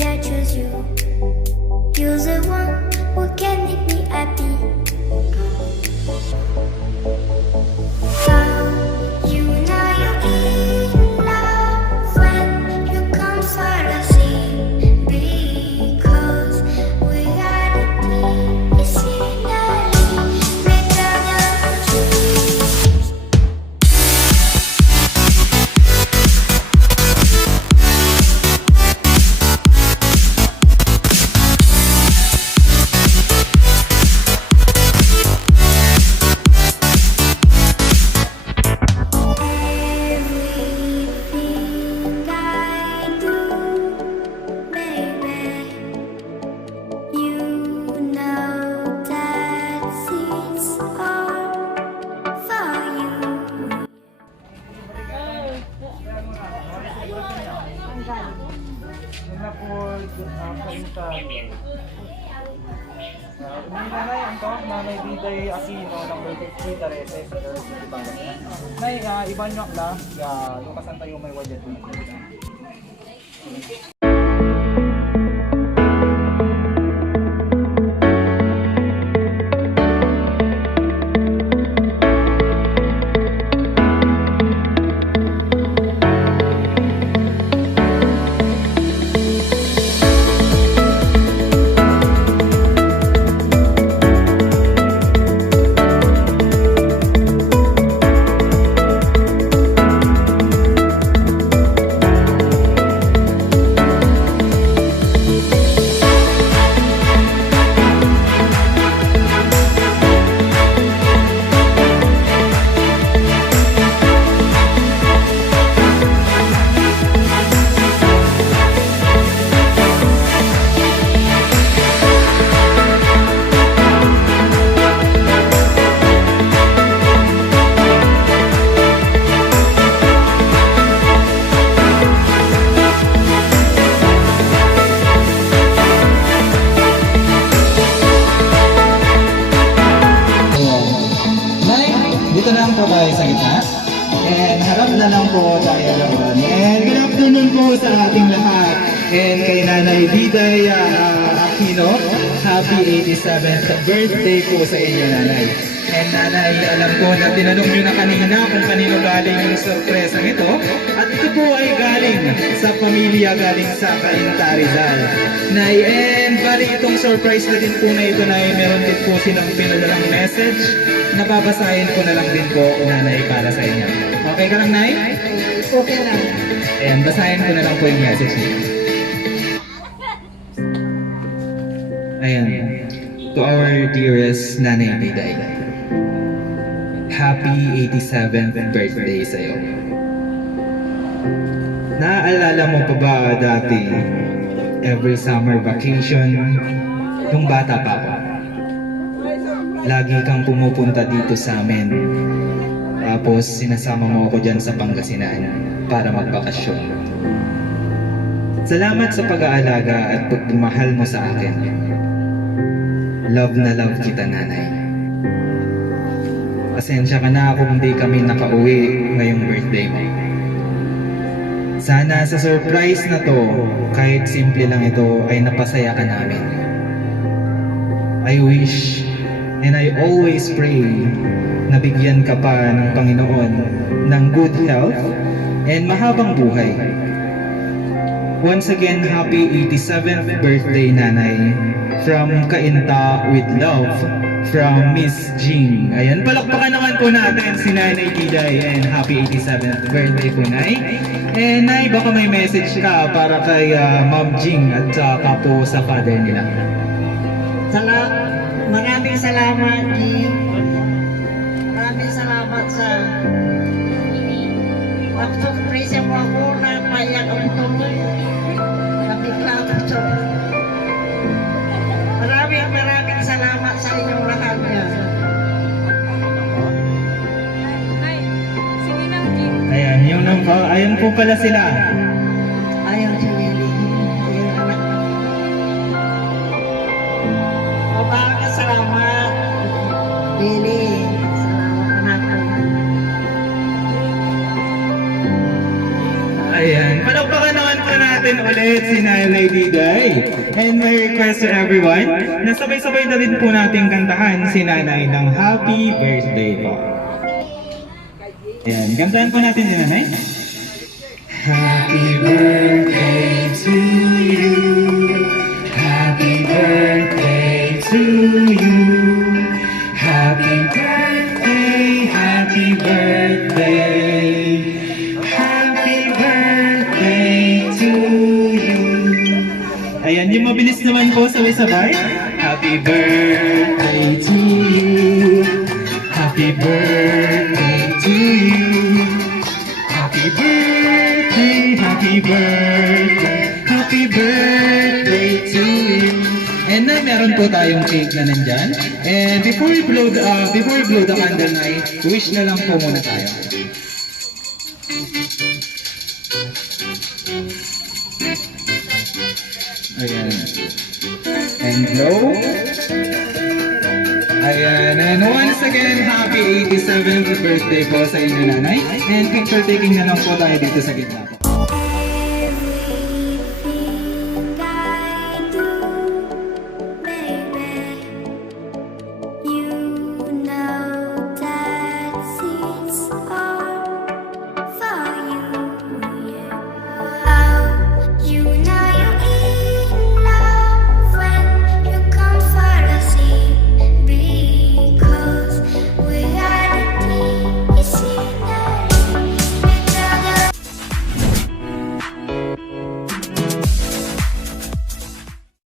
why I choose you. You're the one who can make me happy. How you know you're in love when you come for the sea. Because we are the scenery, better than trees. Everything I do, baby, you know that it's all for you. Nanay, ang to, Nanay Diday Aquino, number 50, Tarete, Cedar City, Pangasinan. Nay, iban nyo na, lukasan tayo may wajet. Dito lang po tayo sa gitna. And harap na lang po tayo doon. And good afternoon po sa ating lahat. And kay Nanay Diday Aquino, happy 87th birthday po sa inyo, Nanay. And Nanay, alam ko na tinanong nyo na kanina kung kanino galing yung sorpresang ito. At ito po ay galing sa pamilya, galing sa Cainta Rizal. Nay, and bali itong surprise na din po na ito, Nay, meron din po silang pinadalang message. Nababasahin ko na lang din po, Nanay, para sa inyo. Okay ka lang, Nay? Okay lang. Ayan, basahin ko na lang po yung message niyo. Ayan. To our dearest Nanay Diday, happy 87th birthday sa'yo. Naaalala mo pa ba dati, every summer vacation, nung bata pa ako? Lagi kang pumupunta dito sa amin. Tapos sinasama mo ako dyan sa Pangasinan para magbakasyon. Salamat sa pag-aalaga at pagmamahal mo sa akin. Love na love kita, Nanay. Pasensya ka na kung hindi kami nakauwi ngayong birthday mo. Sana sa surprise na to, kahit simple lang ito, ay napasaya ka namin. I wish and I always pray na bigyan ka pa ng Panginoon ng good health and mahabang buhay. Once again, happy 87th birthday, Nanay. From Cainta with love, from Miss Jing. Ayan, palakpakan naman po natin si Nanay Diday and happy 87th birthday po, Nay. And Nay, baka may message ka para kay Ma'am Jing at saka po sa father nila. Maraming salamat, Jim. Maraming salamat sa pag-surprise mo ako na payak ang tuloy. Nabigla ako siya. Maraming salamat sa inyong lahat niya. Ayan, ayun po pala sila. Ayaw si Lily. Ayaw anak. Maraming salamat, Lily. Salamat anak ko. Ayan, palakpakan naman po natin ulit si Nanay Diday. And my request to everyone, na sabay-sabay na rin po natin kantahan si Nanay ng Happy Birthday po. Ayan, kantahan po natin si Nanay. Happy birthday to you. Happy birthday to you. Happy birthday, happy birthday. Happy birthday to you. Ayan, yung mabilis naman po, sabay-sabay. Happy birthday to you. Happy birthday to you. Happy birthday, happy birthday, happy birthday to you. And na meron po tayong cake na nandyan. And before we blow the candle night, wish na lang po muna tayo. Ayan. And blow. Ayan. And once again, happy 87th birthday po sa inyo, Nanay. And picture taking na lang po tayo dito sa gitna po.